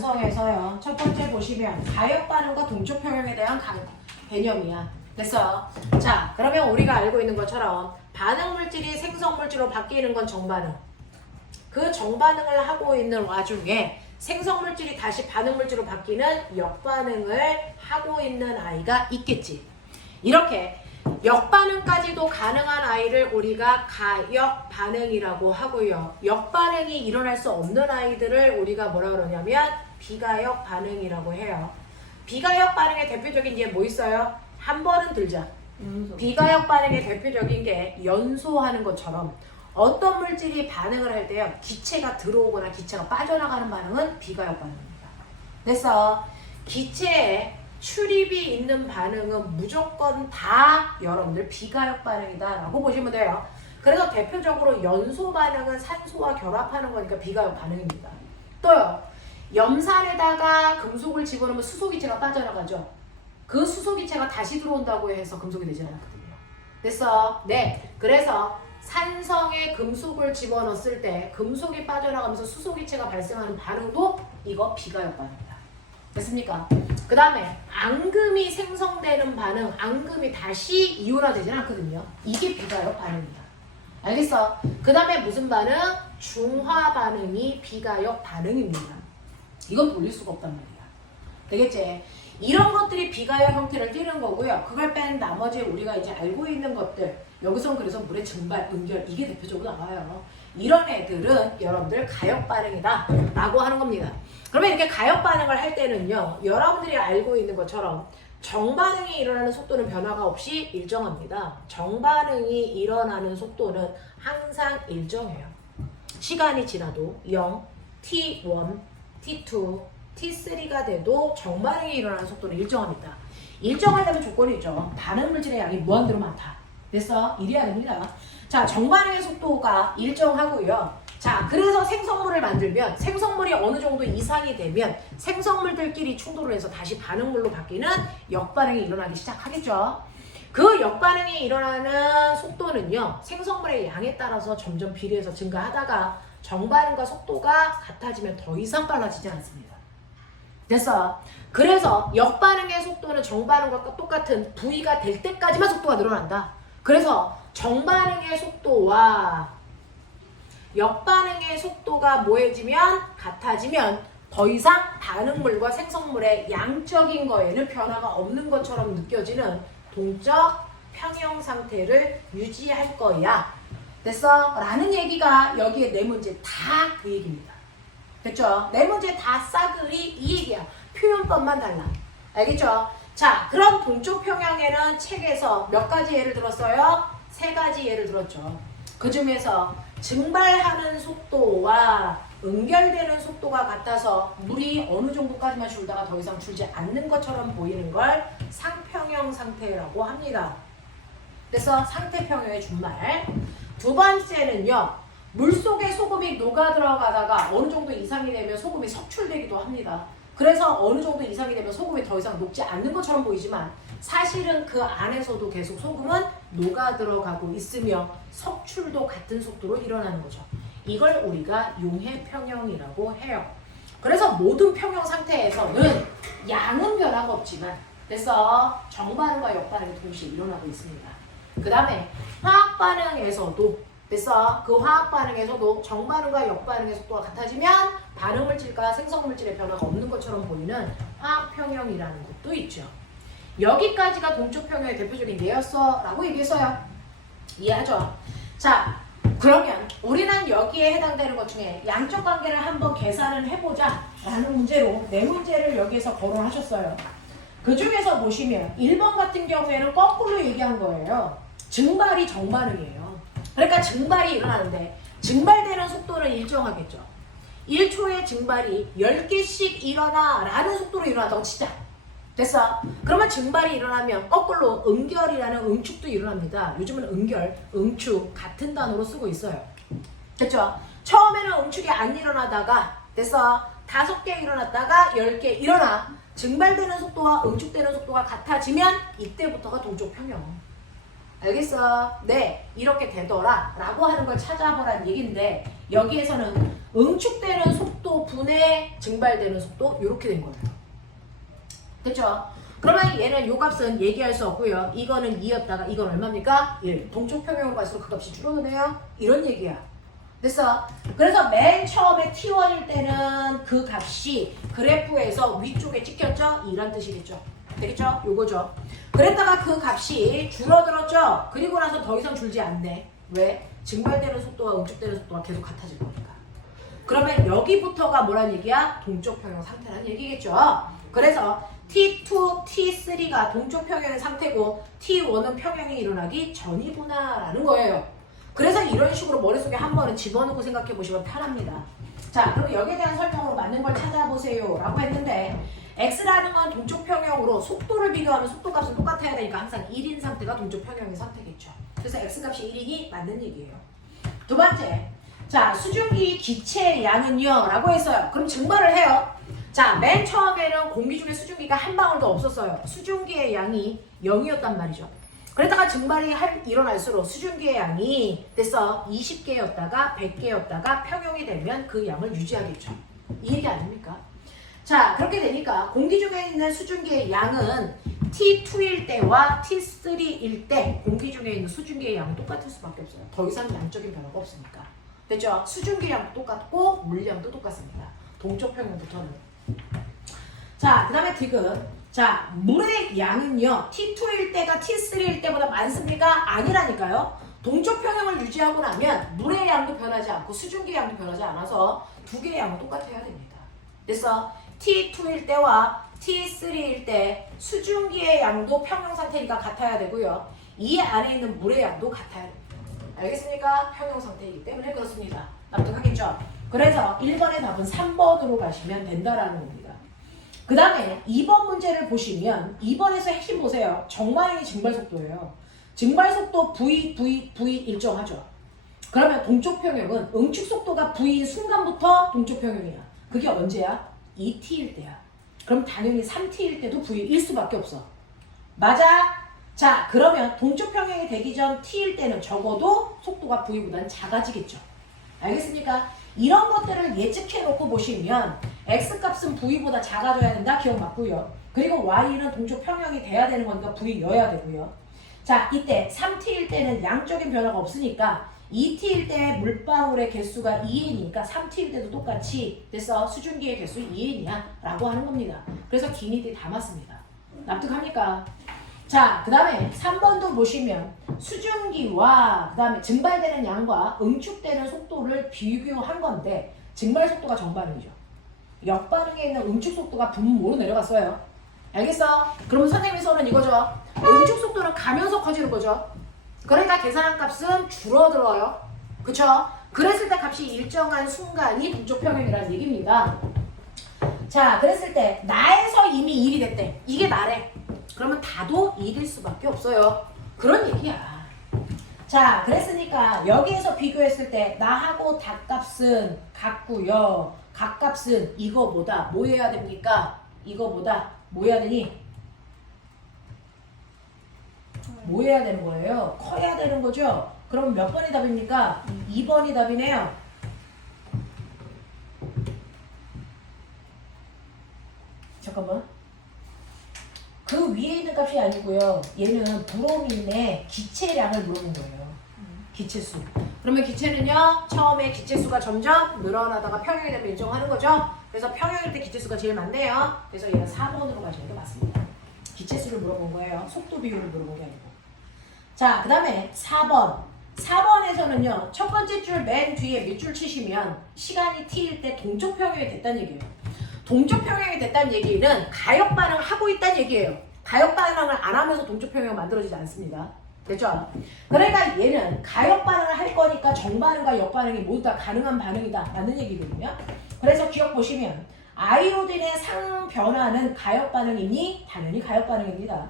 성에서요. 첫 번째 보시면 가역 반응과 동적 평형에 대한 개념이야. 됐어? 자, 그러면 우리가 알고 있는 것처럼 반응 물질이 생성 물질로 바뀌는 건 정반응. 그 정반응을 하고 있는 와중에 생성 물질이 다시 반응 물질로 바뀌는 역반응을 하고 있는 아이가 있겠지. 이렇게 역반응까지도 가능한 아이를 우리가 가역 반응이라고 하고요. 역반응이 일어날 수 없는 아이들을 우리가 뭐라 그러냐면 비가역 반응이라고 해요. 비가역 반응의 대표적인 게 뭐 있어요? 한 번은 들자. 비가역 반응의 대표적인 게 연소하는 것처럼 어떤 물질이 반응을 할 때요. 기체가 들어오거나 기체가 빠져나가는 반응은 비가역 반응입니다. 그래서 기체에 출입이 있는 반응은 무조건 다 여러분들 비가역 반응이다 라고 보시면 돼요. 그래서 대표적으로 연소 반응은 산소와 결합하는 거니까 비가역 반응입니다. 또요. 염산에다가 금속을 집어넣으면 수소기체가 빠져나가죠. 그 수소기체가 다시 들어온다고 해서 금속이 되지 않았거든요. 됐어? 네. 그래서 산성에 금속을 집어넣었을 때 금속이 빠져나가면서 수소기체가 발생하는 반응도 이거 비가역 반응이다. 됐습니까? 그 다음에 앙금이 생성되는 반응, 앙금이 다시 이온화되지는 않거든요. 이게 비가역 반응이다. 알겠어? 그 다음에 무슨 반응? 중화 반응이 비가역 반응입니다. 이건 돌릴 수가 없단 말이야. 되겠지? 이런 것들이 비가역 형태를 띠는 거고요. 그걸 뺀 나머지 우리가 이제 알고 있는 것들, 여기선 그래서 물의 증발, 응결, 이게 대표적으로 나와요. 이런 애들은 여러분들 가역 반응이다 라고 하는 겁니다. 그러면 이렇게 가역 반응을 할 때는요, 여러분들이 알고 있는 것처럼 정반응이 일어나는 속도는 변화가 없이 일정합니다. 정반응이 일어나는 속도는 항상 일정해요. 시간이 지나도 0, T1, T2, T3가 돼도 정반응이 일어나는 속도는 일정합니다. 일정하려면 조건이죠. 반응 물질의 양이 무한대로 많다. 그래서 일이 아닙니다. 자, 정반응의 속도가 일정하고요. 자, 그래서 생성물을 만들면 생성물이 어느 정도 이상이 되면 생성물들끼리 충돌을 해서 다시 반응물로 바뀌는 역반응이 일어나기 시작하겠죠. 그 역반응이 일어나는 속도는요. 생성물의 양에 따라서 점점 비례해서 증가하다가 정반응과 속도가 같아지면 더 이상 빨라지지 않습니다. 됐어. 그래서 역반응의 속도는 정반응과 똑같은 V가 될 때까지만 속도가 늘어난다. 그래서 정반응의 속도와 역반응의 속도가 뭐해지면 같아지면 더 이상 반응물과 생성물의 양적인 거에는 변화가 없는 것처럼 느껴지는 동적 평형 상태를 유지할 거야. 됐어? 라는 얘기가 여기에 네 문제 다 그 얘기입니다. 됐죠? 네 문제 다 싸그리 이 얘기야. 표현법만 달라. 알겠죠? 자, 그럼 동적 평형에는 책에서 몇 가지 예를 들었어요? 세 가지 예를 들었죠. 그 중에서 증발하는 속도와 응결되는 속도가 같아서 물이 어느 정도까지만 줄다가 더 이상 줄지 않는 것처럼 보이는 걸 상평형 상태라고 합니다. 그래서 상태평형의 준말. 두 번째는요. 물속에 소금이 녹아 들어가다가 어느 정도 이상이 되면 소금이 석출되기도 합니다. 그래서 어느 정도 이상이 되면 소금이 더 이상 녹지 않는 것처럼 보이지만 사실은 그 안에서도 계속 소금은 녹아 들어가고 있으며 석출도 같은 속도로 일어나는 거죠. 이걸 우리가 용해평형이라고 해요. 그래서 모든 평형 상태에서는 양은 변화가 없지만 그래서 정반응과 역반응이 동시에 일어나고 있습니다. 그 다음에 화학반응에서도 그래서 그 화학반응에서도 정반응과 역반응의 속도가 같아지면 반응물질과 생성물질의 변화가 없는 것처럼 보이는 화학평형이라는 것도 있죠. 여기까지가 동적평형의 대표적인 예였어 라고 얘기했어요. 이해하죠? 자, 그러면 우리는 여기에 해당되는 것 중에 양적 관계를 한번 계산을 해보자 라는 문제로 네 문제를 여기에서 거론하셨어요. 그 중에서 보시면 1번 같은 경우에는 거꾸로 얘기한 거예요. 증발이 정반응이에요. 그러니까 증발이 일어나는데 증발되는 속도는 일정하겠죠. 1초의 증발이 10개씩 일어나 라는 속도로 일어나다고 치자. 됐어? 그러면 증발이 일어나면 거꾸로 응결이라는 응축도 일어납니다. 요즘은 응결, 응축 같은 단어로 쓰고 있어요. 됐죠? 처음에는 응축이 안 일어나다가 됐어? 5개 일어났다가 10개 일어나. 증발되는 속도와 응축되는 속도가 같아지면 이때부터가 동적 평형. 알겠어? 네, 이렇게 되더라 라고 하는 걸 찾아보라는 얘기인데 여기에서는 응축되는 속도 분의 증발되는 속도 이렇게 된 거예요. 됐죠? 그러면 얘는 요 값은 얘기할 수 없고요. 이거는 2였다가 이건 얼마입니까? 1. 동쪽 평형으로 갈수록 그 값이 줄어드네요. 이런 얘기야. 됐어? 그래서 맨 처음에 T1일 때는 그 값이 그래프에서 위쪽에 찍혔죠? 이란 뜻이겠죠. 되겠죠? 요거죠. 그랬다가 그 값이 줄어들었죠? 그리고 나서 더 이상 줄지 않네. 왜? 증발되는 속도와 응축되는 속도가 계속 같아질 거니까. 그러면 여기부터가 뭐란 얘기야? 동쪽 평형 상태란 얘기겠죠. 그래서 T2, T3가 동쪽 평형의 상태고 T1은 평형이 일어나기 전이구나 라는 거예요. 그래서 이런 식으로 머릿속에 한 번은 집어넣고 생각해 보시면 편합니다. 자, 그럼 여기에 대한 설명으로 맞는 걸 찾아보세요 라고 했는데 X라는 건 동쪽 평형으로 속도를 비교하면 속도값은 똑같아야 되니까 항상 1인 상태가 동쪽 평형의 상태겠죠. 그래서 X값이 1이기 맞는 얘기예요. 두 번째, 자, 수증기 기체 양은요 라고 했어요. 그럼 증발을 해요. 자, 맨 처음에는 공기 중에 수증기가 한 방울도 없었어요. 수증기의 양이 0이었단 말이죠. 그러다가 증발이 일어날수록 수증기의 양이 됐어 20개였다가 100개였다가 평형이 되면 그 양을 유지하겠죠. 이 얘기 아닙니까? 자, 그렇게 되니까 공기 중에 있는 수증기의 양은 T2일 때와 T3일 때 공기 중에 있는 수증기의 양은 똑같을 수밖에 없어요. 더 이상 양적인 변화가 없으니까. 됐죠? 수증기 양도 똑같고 물량도 똑같습니다. 동쪽 평형부터는. 자, 그 다음에 디귿. 자, 물의 양은요 T2일 때가 T3일 때보다 많습니까? 아니라니까요. 동쪽 평형을 유지하고 나면 물의 양도 변하지 않고 수증기 양도 변하지 않아서 두 개의 양은 똑같아야 됩니다. 그래서 T2일 때와 T3일 때 수증기의 양도 평형 상태니까 같아야 되고요. 이 안에 있는 물의 양도 같아야 됩니다. 알겠습니까? 평형 상태이기 때문에 그렇습니다. 납득하겠죠? 그래서 1번의 답은 3번으로 가시면 된다라는 겁니다. 그 다음에 2번 문제를 보시면 2번에서 핵심 보세요. 정반응이 증발속도예요. 증발속도 V 일정하죠. 그러면 동쪽 평형은 응축속도가 V인 순간부터 동쪽 평형이야. 그게 언제야? 2T일 때야. 그럼 당연히 3T일 때도 V일 수밖에 없어. 맞아? 자, 그러면 동쪽 평형이 되기 전 T일 때는 적어도 속도가 V보다는 작아지겠죠. 알겠습니까? 이런 것들을 예측해 놓고 보시면 X값은 V보다 작아져야 된다. 기억 맞고요. 그리고 Y는 동쪽 평형이 돼야 되는 거니까 V여야 되고요. 자, 이때 3T일 때는 양적인 변화가 없으니까 2T일 때 물방울의 개수가 2n이니까 3T일 때도 똑같이 됐어. 수증기의 개수 2n이야 라고 하는 겁니다. 그래서 기니들이 다 맞습니다. 납득합니까? 자, 그 다음에 3번도 보시면 수증기와 그 다음에 증발되는 양과 응축되는 속도를 비교한 건데 증발 속도가 정반응이죠. 역반응에 있는 응축 속도가 분모로 내려갔어요. 알겠어? 그러면 선생님의 손은 이거죠. 응축 속도는 가면서 커지는 거죠. 그러니까 계산한 값은 줄어들어요. 그쵸? 그랬을 때 값이 일정한 순간이 동쪽 평형이라는 얘기입니다. 자, 그랬을 때 나에서 이미 1이 됐대. 이게 나래. 그러면 다도 2일 수밖에 없어요. 그런 얘기야. 자, 그랬으니까 여기에서 비교했을 때 나하고 닭값은 같고요. 값은 이거보다 뭐 해야 됩니까? 이거보다 뭐 해야 되니? 뭐 해야 되는 거예요? 커야 되는 거죠? 그럼 몇 번이 답입니까? 2번이 답이네요. 잠깐만. 그 위에 있는 값이 아니고요. 얘는 브로민의 기체량을 물어본 거예요. 기체수. 그러면 기체는요. 처음에 기체수가 점점 늘어나다가 평형이 되면 일정하는 거죠. 그래서 평형일 때 기체수가 제일 많네요. 그래서 얘는 4번으로 가시는 게 맞습니다. 기체수를 물어본 거예요. 속도 비율을 물어본 게 아니고. 자, 그 다음에 4번. 4번에서는요. 첫 번째 줄 맨 뒤에 밑줄 치시면 시간이 t일 때 동쪽 평형이 됐다는 얘기예요. 동쪽 평형이 됐다는 얘기는 가역 반응을 하고 있다는 얘기예요. 가역 반응을 안 하면서 동쪽 평형이 만들어지지 않습니다. 됐죠? 그러니까 얘는 가역 반응을 할 거니까 정반응과 역반응이 모두 다 가능한 반응이다 라는 얘기거든요. 그래서 기억 보시면 아이오딘의 상변화는 가역 반응이니 당연히 가역 반응입니다.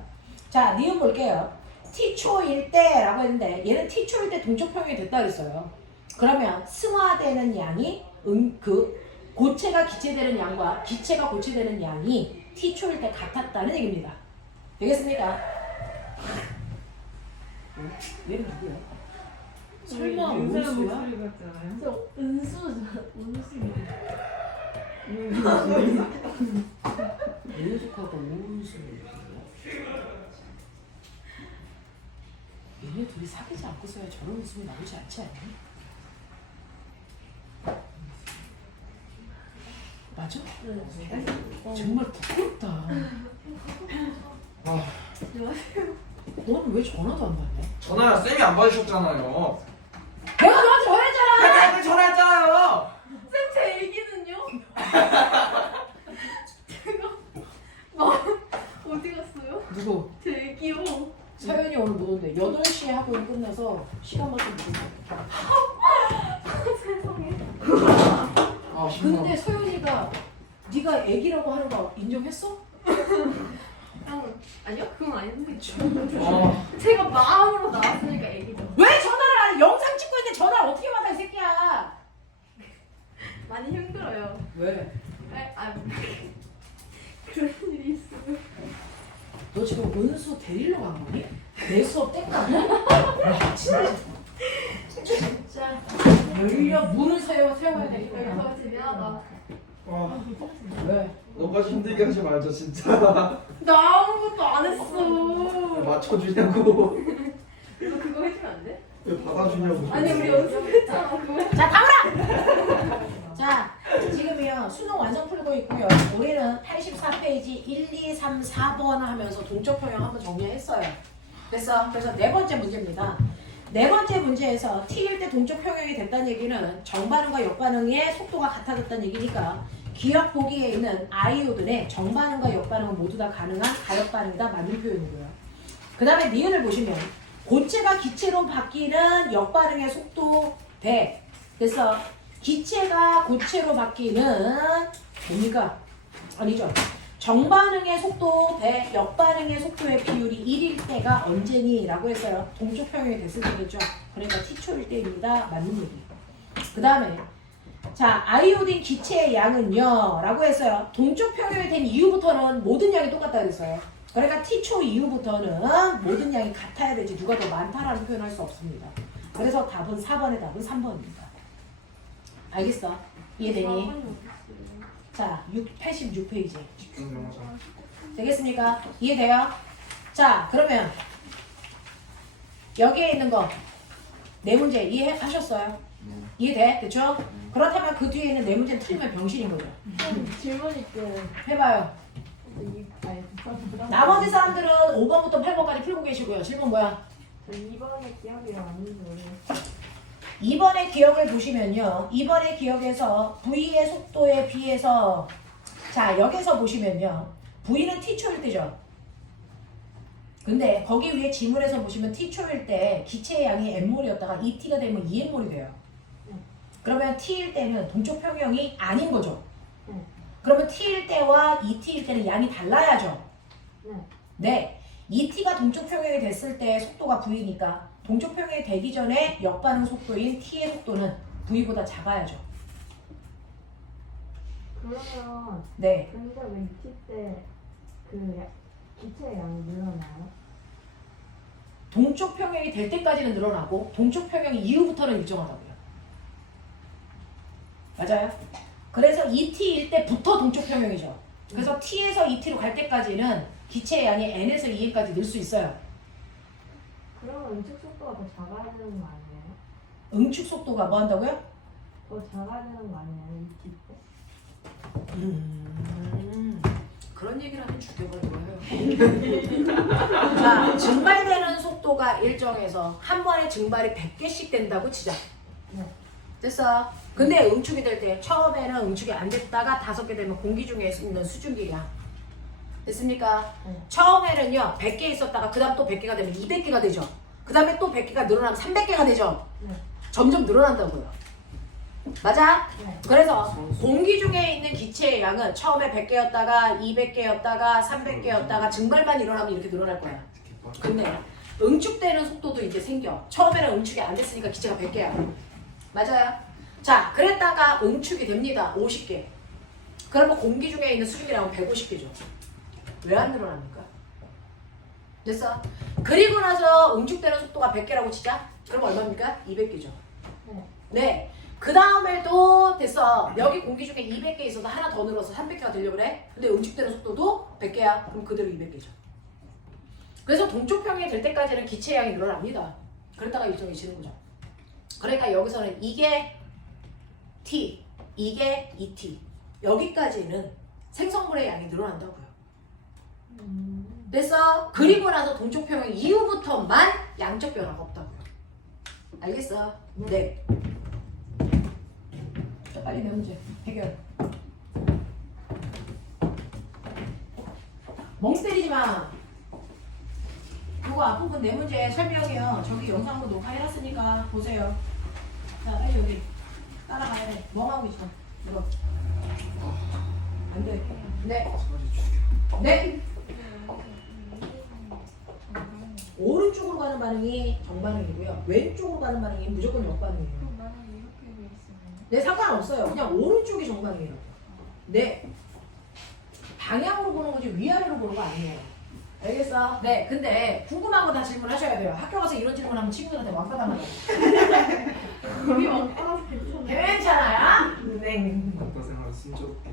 자, 니은 볼게요. T초일 때 라고 했는데 얘는 T초일 때 동쪽 평형이 됐다 그랬어요. 그러면 승화되는 양이 고체가 기체되는 양과 기체가 고체되는 양이 T초일 때 같았다는 얘기입니다. 되겠습니까? 얘는 누구야? 설마 은수야? 온수야? 목소리 같잖아요. 저 은수잖아. 은수. 은숙하고 온수. 얘네 둘이 사귀지 않고서야 저런 웃음이 나오지 않지 않니? 맞아? 정말 부끄럽다. 아, 너는 왜 전화도 안 받냐? 전화 쌤이 안 받으셨잖아요. 내가 너한테 전화했잖아! 쌤이 전화했잖아요. 쌤, 제 얘기는요? 제가 막 어디 갔어요? 누구? 제 얘기요. 사연이 오늘 못 온대. 8시에 학원 끝나서 시간 맞춰 못 세상에. 아, 신나. 근데 소연이가 네가 애기라고 하는 거 인정했어? 아니요, 그건 아닌데. 아, 제가 마음으로 나왔으니까 애기죠. 왜 전화를 안 해? 영상 찍고 있는데 전화를 어떻게 받아 이 새끼야? 많이 힘들어요. 왜? 그런 일이 있어요. 너 지금 은수 데리러 간 거니? 내 수업 땡까니? 와 진짜 진짜. 열려 문을 세워야 돼. 여기서 미안하다. 와, 왜? 너까지 힘들게 하지 말자 진짜. 나 아무것도 안 했어. 맞춰주냐고. 이거 그거 해주면 안 돼? 왜 받아주냐고. 아니 우리 연습했잖아. 그거. 자 다음으로! 자 지금이요 수능 완성 풀고 있고요. 우리는 84페이지 1, 2, 3, 4번 하면서 동적 평형 한번 정리했어요. 됐어? 그래서 네 번째 문제입니다. 네 번째 문제에서 t일 때 동적 평형이 됐다는 얘기는 정반응과 역반응의 속도가 같아졌다는 얘기니까 기억 보기에 있는 아이오든의 정반응과 역반응은 모두 다 가능한 가역반응이다. 맞는 표현이고요. 그 다음에 니은을 보시면 고체가 기체로 바뀌는 역반응의 속도 100. 그래서 기체가 고체로 바뀌는 뭡니까? 아니죠. 정반응의 속도 100, 역반응의 속도의 비율이 1일 때가 언제니? 라고 했어요. 동쪽 평형이 됐을 때겠죠. 그러니까 t초일 때입니다. 맞는 얘기. 그 다음에 자 아이오딘 기체의 양은요 라고 했어요. 동쪽 평형이 된 이후부터는 모든 양이 똑같다 그랬어요. 그러니까 t초 이후부터는 모든 양이 같아야 되지 누가 더 많다라는 표현을 할 수 없습니다. 그래서 답은 4번의 답은 3번입니다. 알겠어? 이해되니? 자, 86페이지. 되겠습니까? 이해돼요? 자, 그러면 여기에 있는 거 네 문제 이해하셨어요? 이해돼? 됐죠? 그렇다면 그 뒤에 있는 네 문제는 틀리면 병신인 거죠. 질문 있게. 해봐요. 아니, 나머지 사람들은 5번부터 8번까지 풀고 계시고요. 질문 뭐야? 저 2번에 기억이랑 맞는지 모르겠어요. 2번의 기억을 보시면요. 2번의 기억에서 V의 속도에 비해서 자 여기서 보시면요. V는 T초일 때죠. 근데 거기 위에 지문에서 보시면 T초일 때 기체의 양이 N몰이었다가 2T가 되면 2N몰이 돼요. 그러면 T일 때는 동쪽 평형이 아닌 거죠. 그러면 T일 때와 2T일 때는 양이 달라야죠. 네. 2T가 동쪽 평형이 됐을 때 속도가 V니까 동쪽 평형이 되기 전에 역반응 속도인 T의 속도는 V보다 작아야죠. 그러면 네. 근데 왜 입시 때그 기체의 양이 늘어나요? 동쪽 평형이 될 때까지는 늘어나고 동쪽 평형 이후부터는 일정하다고요. 맞아요? 그래서 2T일 때부터 동쪽 평형이죠. 그래서 T에서 2T로 갈 때까지는 기체의 양이 N에서 2N까지 늘 수 있어요. 그러면 응축 속도가 더 작아야 되는 거 아니에요? 응축 속도가 뭐 한다고요? 더 작아야 되는 거 아니에요? 입시 때? 그런 얘기를 하면 죽여버려요. 자, 증발되는 속도가 일정해서 한 번에 증발이 100개씩 된다고 치자. 네. 됐어. 근데 응축이 될 때 처음에는 응축이 안 됐다가 5개 되면 공기 중에 있는 수증기야. 됐습니까? 처음에는요 100개 있었다가 그 다음 또 100개가 되면 200개가 되죠. 그 다음에 또 100개가 늘어나면 300개가 되죠. 네. 점점 늘어난다고요. 맞아? 네. 그래서 공기 중에 있는 기체의 양은 처음에 100개였다가 200개였다가 300개였다가 증발만 일어나면 이렇게 늘어날 거야. 근데 응축되는 속도도 이제 생겨. 처음에는 응축이 안 됐으니까 기체가 100개야. 맞아요? 자, 그랬다가 응축이 됩니다. 50개. 그러면 공기 중에 있는 수증기 나오면 150개죠. 왜 안 늘어납니까? 됐어? 그리고 나서 응축되는 속도가 100개라고 치자. 그럼 얼마입니까? 200개죠. 네. 네. 그 다음에도 됐어. 여기 공기 중에 200개 있어도 하나 더 늘어서 300개가 되려고 그래. 근데 응축되는 속도도 100개야. 그럼 그대로 200개죠. 그래서 동쪽 평행이 될 때까지는 기체의 양이 늘어납니다. 그랬다가 일정이 지는 거죠. 그러니까 여기서는 이게 T, 이게 ET. 여기까지는 생성물의 양이 늘어난다고요. 됐어? 그리고 나서 동쪽 평행 이후부터만 양적 변화가 없다고요. 알겠어? 네. 자, 빨리 내 문제 해결. 멍 때리지 마. 그거 앞부분 내 문제 설명이요. 저기 영상으로 녹화해놨으니까 보세요. 자, 빨리 여기 따라가야 돼. 멍하고 있어. 이거. 안 돼. 네. 네. 오른쪽으로 가는 반응이 정반응이고요. 왼쪽으로 가는 반응이 무조건 역반응이에요. 그럼 나는 이렇게 돼 있으면. 네, 상관없어요. 그냥 오른쪽이 정반응이라고. 네. 방향으로 보는 거지 위아래로 보는 거 아니에요. 알겠어? 네. 근데 궁금한 거 다 질문하셔야 돼요. 학교 가서 이런 질문하면 친구들한테 왕따 당하잖아. 우리 왕따라서 괜찮아. 괜찮아요? 네. 아빠 생활 순조롭게.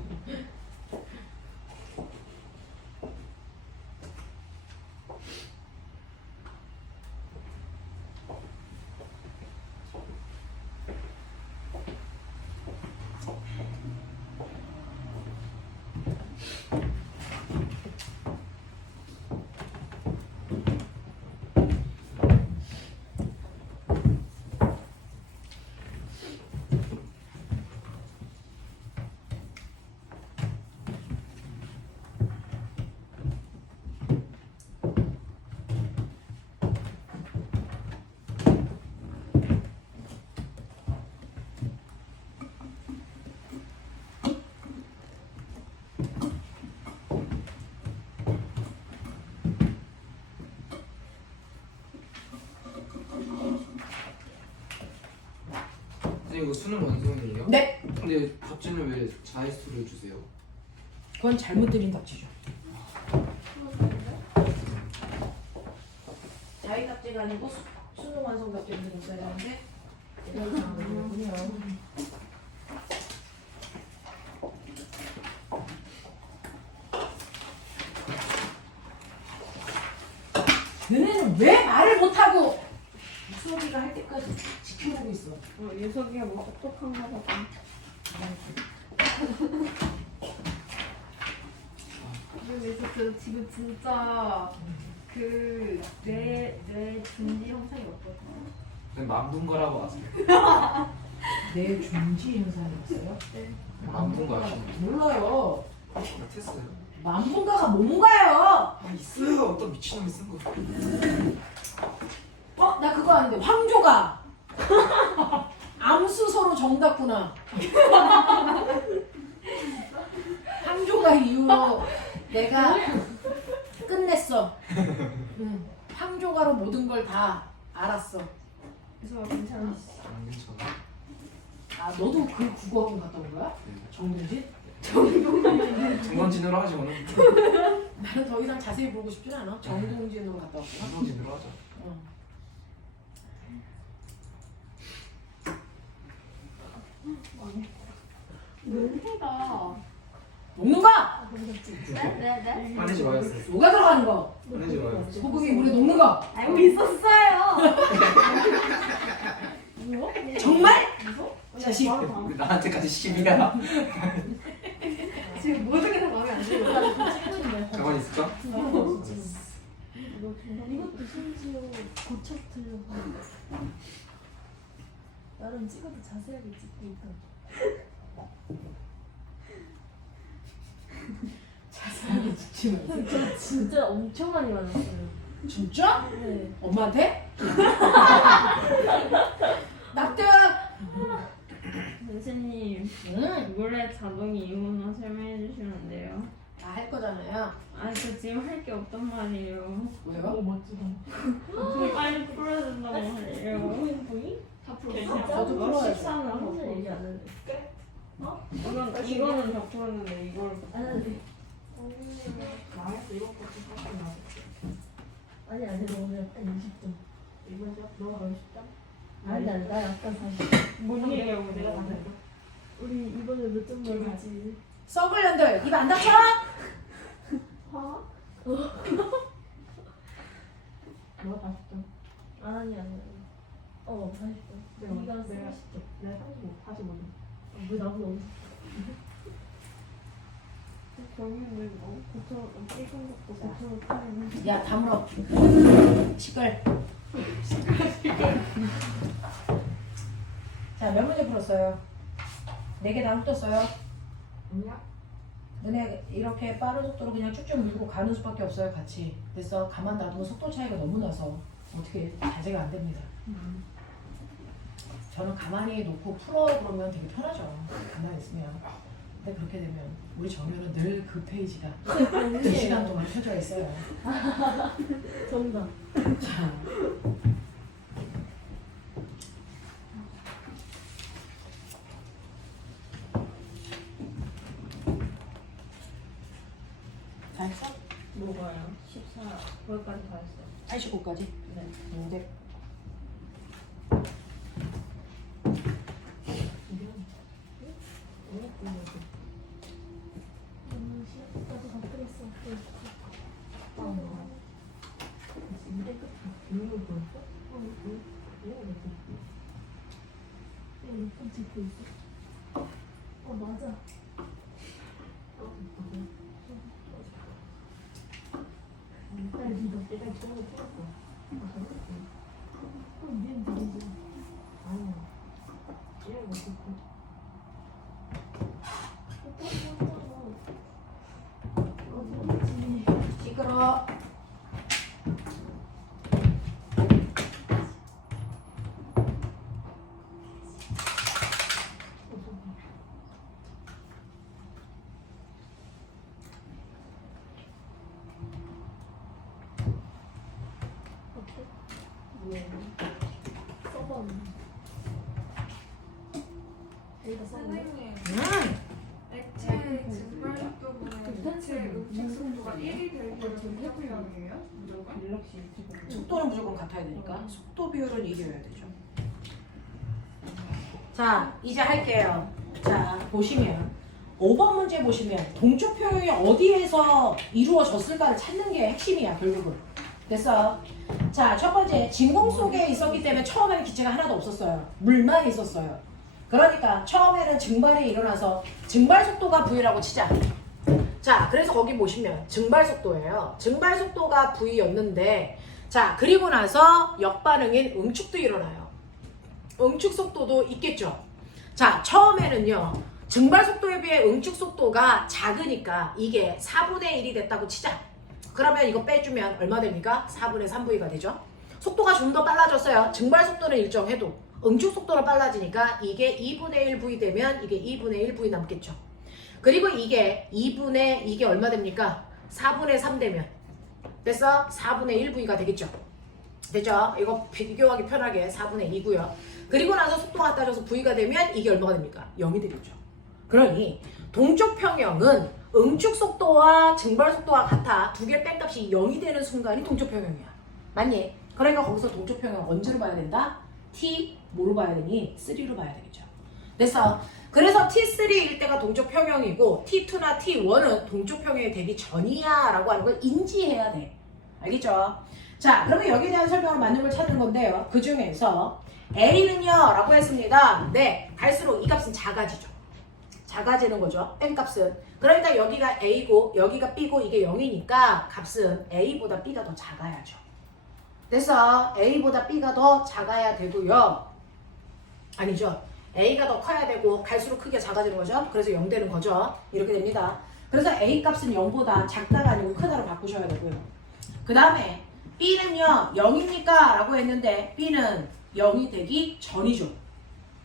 선생님 이거 수능 완성이에요? 네. 근데 답지는 왜 자의수를 주세요? 그건 잘못 드린 답지죠. 자의 답지가 아니고 수능 완성 답지를 드렸어야 하는데 이런 상황이군요. 너네는 왜 말을 못하고 수업이가 할 때까지 지켜보고 있어. 유석이가 뭐 똑똑한가 봐. 그래서 그 지금 진짜 그뇌 중지 현상이 없거든요. 그냥 만분 거라고 아세요? 내 중지 현상이었어요? 네. 만분 거 아시나요? 몰라요. 못했어요. 만분가가 뭔가요? 아 있어요. 어떤 미친놈이 쓴 거. 나 그거 아는데 황조가 암수서로 정답구나. 황조가 이후로 내가 끝냈어. 황조가로 모든 걸 다 알았어. 그래서 괜찮아. 안 괜찮아. 아 너도 그 국어학원 갔다 온 거야? 정동진? 정원진으로 하지 오늘. 나는 더 이상 자세히 보고 싶진 않아. 정동진으로 갔다 왔구나. 정원진으로 하자. 논해가. 먹는 거! 네네네. 화내지 마요. 누가 들어가는 거? 화내지 마요. 소고기 물에 녹는 거. 알고 있었어요. 정말? 자식. 우리 나한테까지 시비야. 지금 모든 게 다 마음에 안 들어. 가만히 있을까? 이것도 심지어 고쳐 틀려고. 나름 찍어도 자세하게 찍고 있다. 자세하게 지치면. 저 진짜 엄청 많이 맞았어요. 진짜? 네. 엄마한테? 낙대! 선생님, 물의 자동이 이용을 설명해 주시면 안 돼요? 다 할 거잖아요. 아니, 저 지금 할 게 없단 말이에요. 왜요? 빨리 풀어야 된다고 말이에요. 다 풀었어? 저도 풀어야죠. 식사는 혼자 얘기 안 해도 돼. 이거는 다 풀었는데 이걸 안 해도 돼. 망했어. 이거까지 하고 나서. 아니 너무 약간 20점. 이번 점 너가 50점? 아니 나 약간 40. 뭔 얘기야 내가 다 우리 이번에 몇 점 나왔지? 썩을 년들 입 안 닫혀? 화? 너가 40점. 아니 40점. 네가 30점. 내가 35, 45점. 왜 나보다 엄청 경유는 고쳐 찍은 것도 고쳐 타는 야 다물어. 시끌. 자, 몇 문제 풀었어요? 4개 다 훑었어요? 아니야? 너네 이렇게 빠른 속도로 그냥 쭉쭉 밀고 가는 수밖에 없어요, 같이. 됐어? 가만 놔두면 속도 차이가 너무 나서 어떻게 자제가 안 됩니다. 저는 가만히 놓고 풀어 그러면 되게 편하죠. 가만히 있으면. 근데 그렇게 되면 우리 정연은 늘 그 페이지가 2시간 동안 펴져 있어요. 정답. 자. 다 했어? 뭐가요? 14. 거기까지 다 했어. 85까지? 네. 이제 시작까지 다 끝났어. 몇번 찍고 있어? 맞아. 빨리 믿어. 일단 기본으로 풀었어. 미안 드리지. 아니야. 이해를 못했고. 시끄러. 선생님, 음. 액체 증발 속도보다 액체 음식 속도가 1이 될 때가 동력이에요? 무조건? 속도는 무조건 같아야 되니까 속도 비율은 이겨야 되죠. 자, 이제 할게요. 자, 보시면 5번 문제 보시면 동쪽 평형이 어디에서 이루어졌을까를 찾는 게 핵심이야, 결국은. 됐어? 자, 첫 번째, 진공 속에 있었기 때문에 처음에는 기체가 하나도 없었어요. 물만 있었어요. 그러니까 처음에는 증발이 일어나서 증발 속도가 V라고 치자. 자, 그래서 거기 보시면 증발 속도예요. 증발 속도가 V였는데, 자, 그리고 나서 역반응인 응축도 일어나요. 응축 속도도 있겠죠. 자, 처음에는요, 증발 속도에 비해 응축 속도가 작으니까 이게 4분의 1이 됐다고 치자. 그러면 이거 빼주면 얼마 됩니까? 4분의 3V가 되죠. 속도가 좀 더 빨라졌어요. 증발 속도는 일정해도 응축 속도는 빨라지니까 이게 2분의 1V 되면 이게 2분의 1V 남겠죠. 그리고 이게 이게 얼마 됩니까? 4분의 3 되면 됐어? 4분의 1V가 되겠죠. 됐죠? 이거 비교하기 편하게 4분의 2고요. 그리고 나서 속도가 따져서 V가 되면 이게 얼마가 됩니까? 0이 되겠죠. 그러니 동쪽 평형은 응축 속도와 증발 속도가 같아. 두 개 뺀 값이 0이 되는 순간이 동쪽 평형이야. 맞니? 그러니까 거기서 동쪽 평형 언제로 봐야 된다? T 뭐로 봐야 되니? 3로 봐야 되겠죠. 됐어. 그래서 T3일 때가 동쪽 평형이고 T2나 T1은 동쪽 평형이 되기 전이야 라고 하는 걸 인지해야 돼. 알겠죠? 자, 그러면 여기에 대한 설명을 맞는 걸 찾는 건데요. 그 중에서 A는요 라고 했습니다. 네, 갈수록 이 값은 작아지죠. 작아지는 거죠. 뺀 값은. 그러니까 여기가 A고 여기가 B고 이게 0이니까 값은 A보다 B가 더 작아야죠. 그래서 A보다 B가 더 작아야 되고요. 아니죠. A가 더 커야 되고 갈수록 크게 작아지는 거죠. 그래서 0 되는 거죠. 이렇게 됩니다. 그래서 A 값은 0보다 작다가 아니고 크다로 바꾸셔야 되고요. 그 다음에 B는요 0입니까? 라고 했는데 B는 0이 되기 전이죠.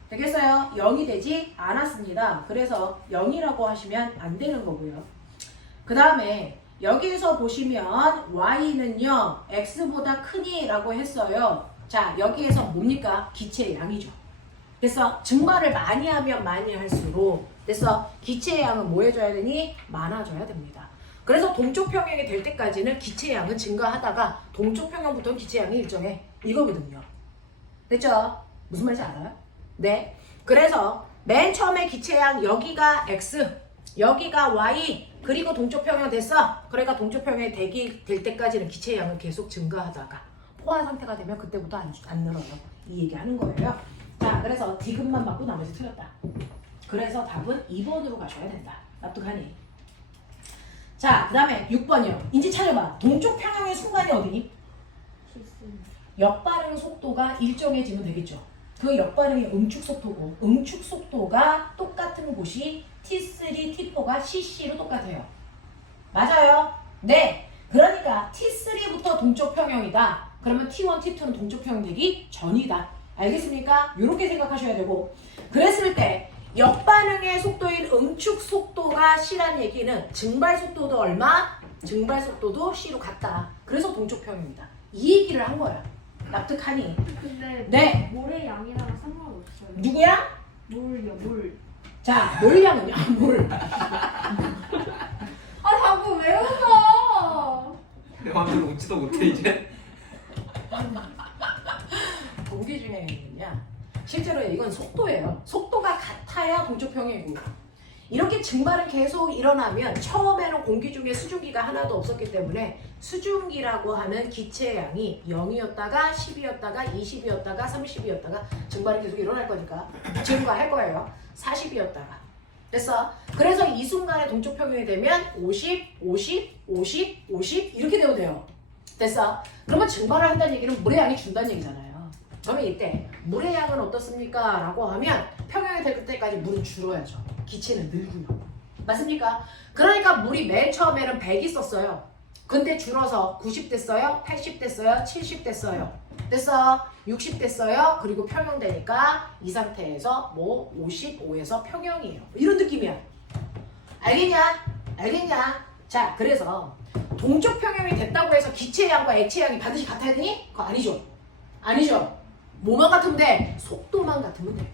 되겠어요? 0이 되지 않았습니다. 그래서 0이라고 하시면 안 되는 거고요. 그 다음에 여기에서 보시면 Y는요 X보다 크니 라고 했어요. 자, 여기에서 뭡니까? 기체의 양이죠. 그래서 증발을 많이 하면 많이 할수록 그래서 기체의 양은 뭐 해줘야 되니? 많아져야 됩니다. 그래서 동쪽 평형이 될 때까지는 기체 양은 증가하다가 동쪽 평형부터는 기체 양이 일정해. 이거거든요. 됐죠? 무슨 말인지 알아요? 네. 그래서 맨 처음에 기체 양 여기가 X, 여기가 Y, 그리고 동쪽 평형 됐어. 그러니까 동쪽 평형이 될 때까지는 기체 양은 계속 증가하다가 포화 상태가 되면 그때부터 안 늘어요. 이 얘기 하는 거예요. 자, 그래서 디귿만 맞고 나머지 틀렸다. 그래서 답은 2번으로 가셔야 된다. 납득하니? 자, 그 다음에 6번이요. 인지 차려봐. 동쪽 평형의 순간이 어디니? 역반응 속도가 일정해지면 되겠죠. 그 역반응이 응축 속도고, 응축 속도가 똑같은 곳이 T3, T4가 CC로 똑같아요. 맞아요? 네. 그러니까 T3부터 동쪽 평형이다. 그러면 T1, T2는 동쪽 평형 되기 전이다. 알겠습니까? 이렇게 생각하셔야 되고, 그랬을 때 역반응의 속도인 응축 속도가 C란 얘기는 증발 속도도 얼마? 증발 속도도 C로 같다. 그래서 동쪽 평형이다. 이 얘기를 한 거야. 납득하니? 근데 네. 모래 양이랑 상관없어요. 누구야? 물요, 물. 자, 몰량은요? 몰. 아, 자꾸 왜 웃어? 내 마음대로 웃지도 못해 이제. 동기 중에 있느냐? 실제로 이건 속도예요. 속도가 같아야 동쪽 평형이고, 이렇게 증발은 계속 일어나면 처음에는 공기 중에 수증기가 하나도 없었기 때문에 수증기라고 하는 기체의 양이 0이었다가 10이었다가 20이었다가 30이었다가 증발이 계속 일어날 거니까 증가할 거예요. 40이었다가 됐어. 그래서 이 순간에 동쪽 평형이 되면 50, 50, 50, 50 이렇게 되면 돼요. 됐어. 그러면 증발을 한다는 얘기는 물의 양이 준다는 얘기잖아요. 그러면 이때 물의 양은 어떻습니까? 라고 하면 평형이 될 때까지 물은 줄어야죠. 기체는 늘고요. 맞습니까? 그러니까 물이 맨 처음에는 100 있었어요. 근데 줄어서 90 됐어요, 80 됐어요, 70 됐어요. 됐어? 60 됐어요. 그리고 평형 되니까 이 상태에서 뭐 55에서 평형이에요. 이런 느낌이야. 알겠냐? 알겠냐? 자, 그래서 동쪽 평형이 됐다고 해서 기체의 양과 액체의 양이 반드시 같아야 되니? 그거 아니죠. 아니죠. 뭐만 같으면 돼? 속도만 같으면 돼.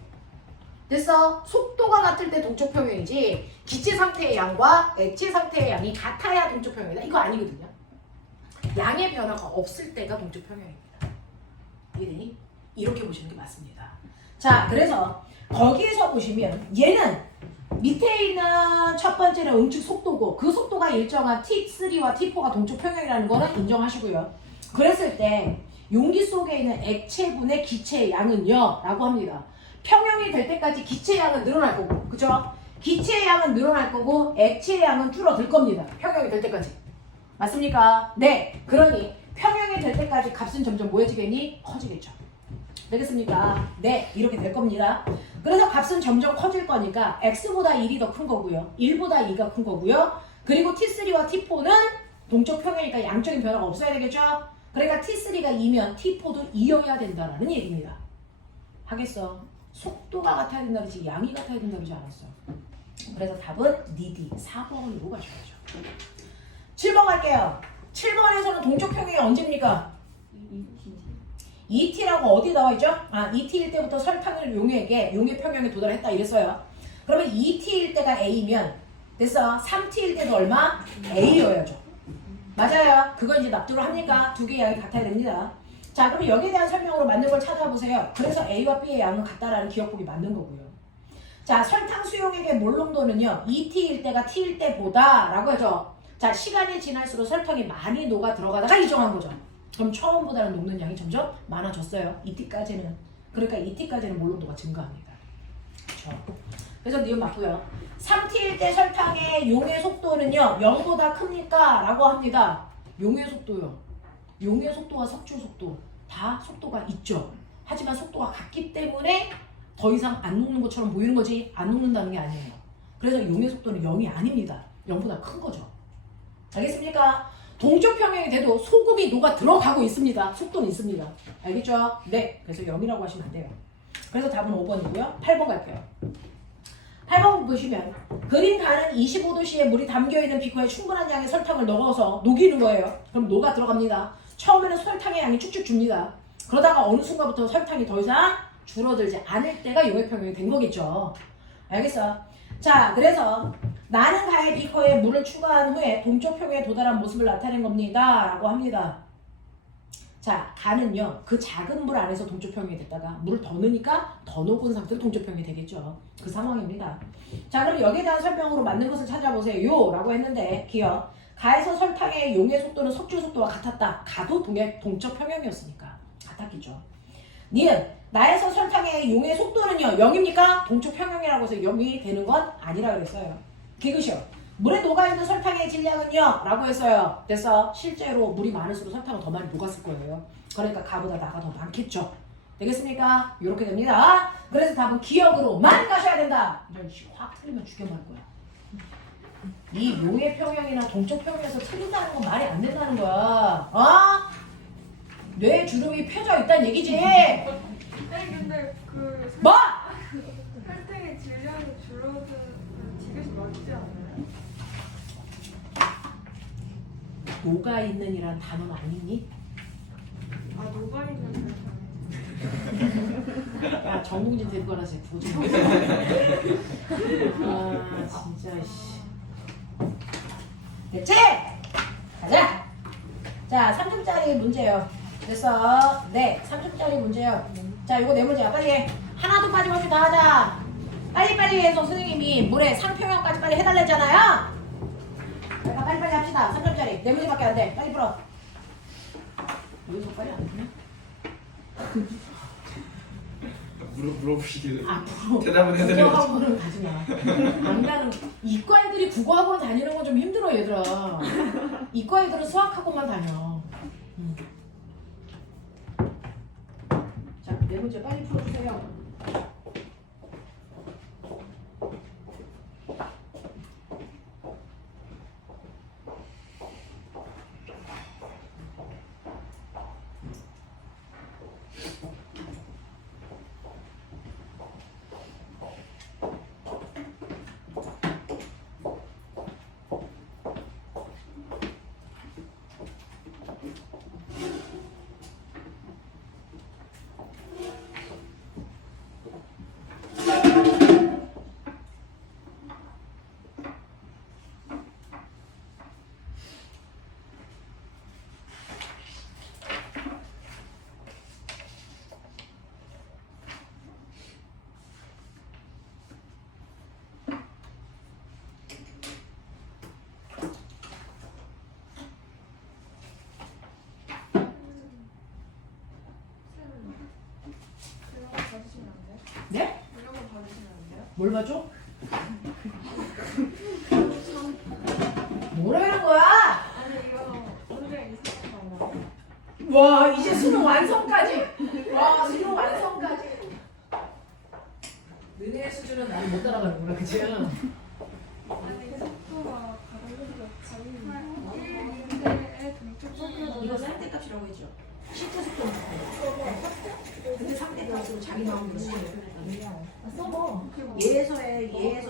됐어? 속도가 같을 때 동쪽 평형이지 기체 상태의 양과 액체 상태의 양이 같아야 동쪽 평형이다. 이거 아니거든요. 양의 변화가 없을 때가 동쪽 평형입니다. 이해되니? 이렇게 보시는 게 맞습니다. 자, 그래서 거기에서 보시면 얘는 밑에 있는 첫 번째는 응축 속도고 그 속도가 일정한 T3와 T4가 동쪽 평형이라는 거는 인정하시고요. 그랬을 때 용기 속에 있는 액체분의 기체의 양은요 라고 합니다. 평형이 될 때까지 기체의 양은 늘어날 거고, 그죠? 기체의 양은 늘어날 거고 액체의 양은 줄어들 겁니다. 평형이 될 때까지. 맞습니까? 네. 그러니 평형이 될 때까지 값은 점점 뭐해지겠니? 커지겠죠. 되겠습니까? 네. 이렇게 될 겁니다. 그래서 값은 점점 커질 거니까 x보다 1이 더 큰 거고요. 1보다 2가 큰 거고요. 그리고 T3와 T4는 동쪽 평형이니까 양적인 변화가 없어야 되겠죠? 그러니까 T3가 2면 T4도 2여야 된다는 얘기입니다. 하겠어? 속도가 같아야 된다 그러지 양이 같아야 된다 그러지 않았어. 그래서 답은 니디 4번으로 가셔야죠. 7번 갈게요. 7번에서는 동쪽 평형이 언제입니까? ET라고 어디 나와 있죠? 아, ET일 때부터 설탕을 용의 평형에 도달했다 이랬어요. 그러면 ET일 때가 A면 됐어. 3T일 때도 얼마? A여야죠. 맞아요. 그건 이제 납득을 합니까? 두 개의 양이 같아야 됩니다. 자, 그럼 여기에 대한 설명으로 맞는 걸 찾아보세요. 그래서 A와 B의 양은 같다라는 기억법이 맞는 거고요. 자, 설탕 수용액의 몰농도는요. ET일 때가 T일 때보다 라고 하죠. 자, 시간이 지날수록 설탕이 많이 녹아 들어가다가 이정한 거죠. 그럼 처음보다는 녹는 양이 점점 많아졌어요. ET까지는. 그러니까 ET까지는 몰농도가 증가합니다. 그렇죠. 그래서 니은 맞고요. 3T일 때 설탕의 용의 속도는요. 0보다 큽니까? 라고 합니다. 용의 속도요. 용의 속도와 석출 속도 다 속도가 있죠. 하지만 속도가 같기 때문에 더 이상 안 녹는 것처럼 보이는 거지 안 녹는다는 게 아니에요. 그래서 용의 속도는 0이 아닙니다. 0보다 큰 거죠. 알겠습니까? 동쪽 평형이 돼도 소금이 녹아 들어가고 있습니다. 속도는 있습니다. 알겠죠? 네. 그래서 0이라고 하시면 안 돼요. 그래서 답은 5번이고요. 8번 갈게요. 8번 보시면 그림 가는 25도씨에 물이 담겨있는 비커에 충분한 양의 설탕을 넣어서 녹이는 거예요. 그럼 녹아 들어갑니다. 처음에는 설탕의 양이 쭉쭉 줍니다. 그러다가 어느 순간부터 설탕이 더 이상 줄어들지 않을 때가 용의 평형이 된 거겠죠. 알겠어? 자, 그래서 나는 가의 비커에 물을 추가한 후에 동쪽 평에 도달한 모습을 나타낸 겁니다. 라고 합니다. 자, 가는요. 그 작은 물 안에서 동쪽 평이 됐다가 물을 더 넣으니까 더 녹은 상태로 동쪽 평이 되겠죠. 그 상황입니다. 자, 그럼 여기에 대한 설명으로 맞는 것을 찾아보세요. 라고 했는데 기억. 가에서 설탕의 용의 속도는 석주 속도와 같았다. 가도 동쪽 평형이었으니까 같았겠죠. 니은 나에서 설탕의 용의 속도는요 0입니까? 동쪽 평형이라고 해서 0이 되는 건 아니라 그랬어요. 기그쇼 물에 녹아있는 설탕의 질량은요 라고 했어요. 됐어. 실제로 물이 많을수록 설탕은 더 많이 녹았을 거예요. 그러니까 가보다 나가 더 많겠죠. 되겠습니까? 이렇게 됩니다. 그래서 답은 기억으로만 가셔야 된다. 이런 식으로 확 틀리면 죽여버릴 거야. 이 용의 평형이나 동쪽 평형에서 틀린다는 건 말이 안 된다는 거야. 어? 뇌 주름이 펴져 있다는 얘기지. 아니 근데 그 뭐? 설탕의 질량이 줄어드는 지그시 맞지 않아요? 녹아있는이란 단어는 아니니? 아 녹아있는 설탕. 야 정국진 데리고 가라 쟤 그거 좀. 아 진짜 씨. 됐지? 가자. 자 3점짜리 문제요. 됐어. 네 3점짜리 문제요. 자 이거 네 문제야. 빨리 해. 하나도 빠짐없이 다 하자. 빨리빨리 해서 선생님이 물에 상평형까지 빨리 해달랬잖아요. 그러니까 빨리빨리 합시다. 3점짜리 네 문제밖에 안 돼. 빨리 풀어. 여기서 빨리 안 되냐? 물어보시길래 앞으로 대답은 해드려야지. 국어학원은 가지 마. 안 가는 이과 애들이 국어학원 다니는 건 좀 힘들어 얘들아. 이과 애들은 수학학원만 다녀. 자, 네 문제 빨리 풀어주세요. 이런 거 봐주시면 안 돼요? 네? 이런 거 봐주시면 안 돼요? 뭘 봐줘? 뭐라는 거야? 아니 이거 문제 이상한 거 와 이제 수능 완성까지. 와 수능 완성까지. 너네 수준은 나는 못 따라가는구나 그치? 아니 속도가 다른 1인데의 동쪽 속도 이거 상대값이라고 했죠. 실제 속도는 근데 상대값으로 자기 마음대로 써봐. 예에서의 V의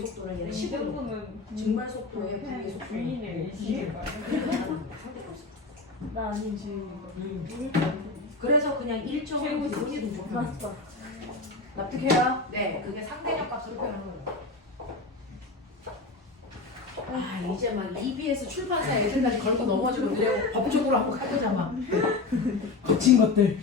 속도는 얘는 15도. 증말 속도의 V의 속도는 나 아닌 주인이거. 그래서 그냥 일정한 부분이 동쪽편. 납득해요? 네, 그게 상대적 값으로 표현하는 거예요. 아 이제 막 EBS 출판사 애들까지 걸고 넘어지고 그래 법적으로 한번 가보자 막 거친 것들.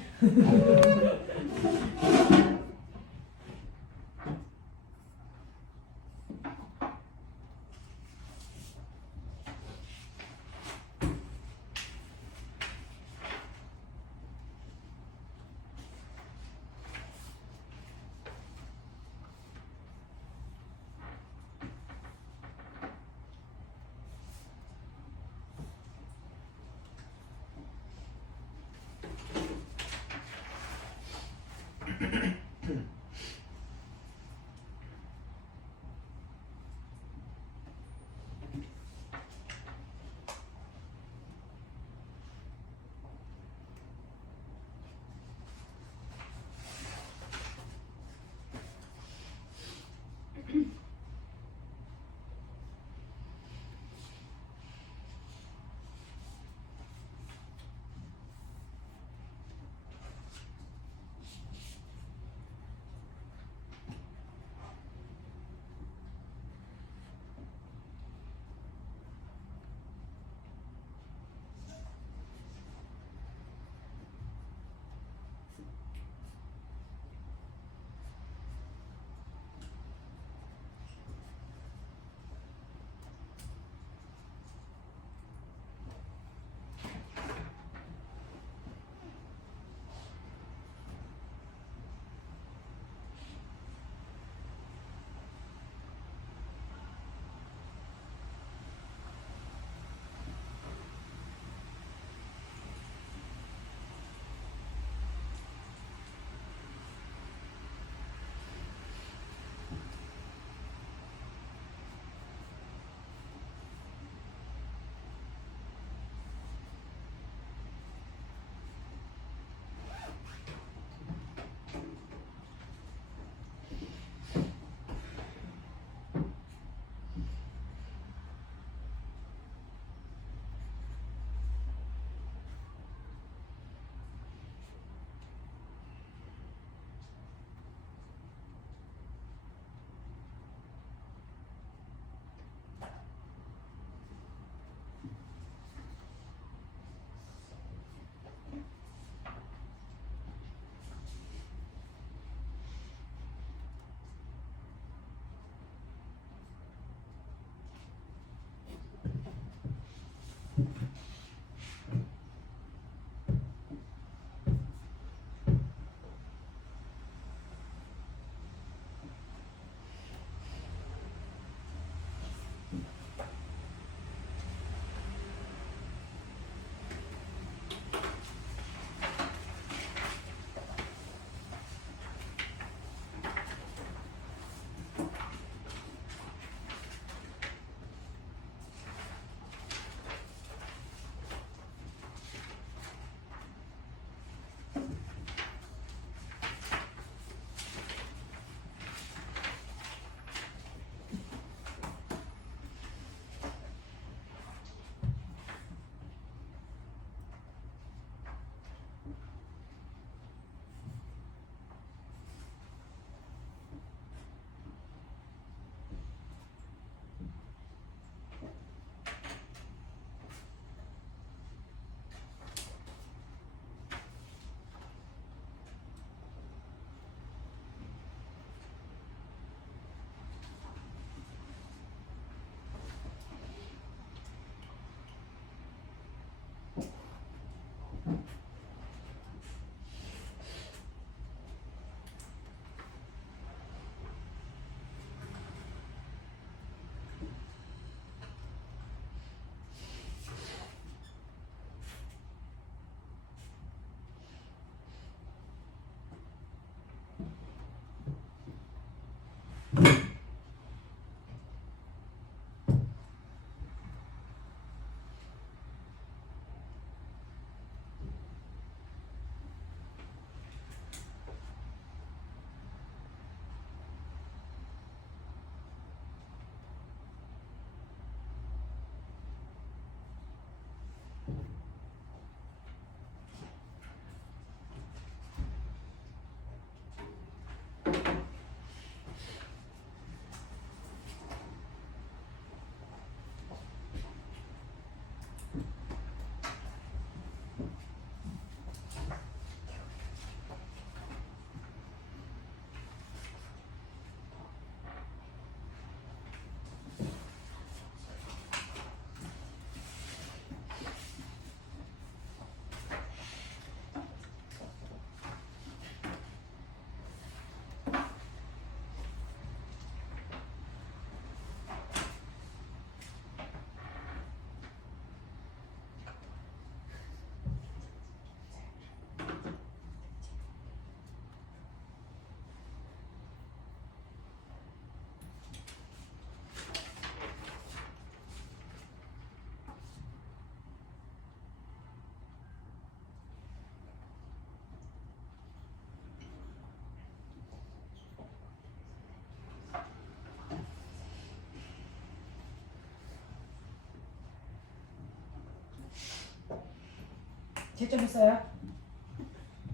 채점했어요?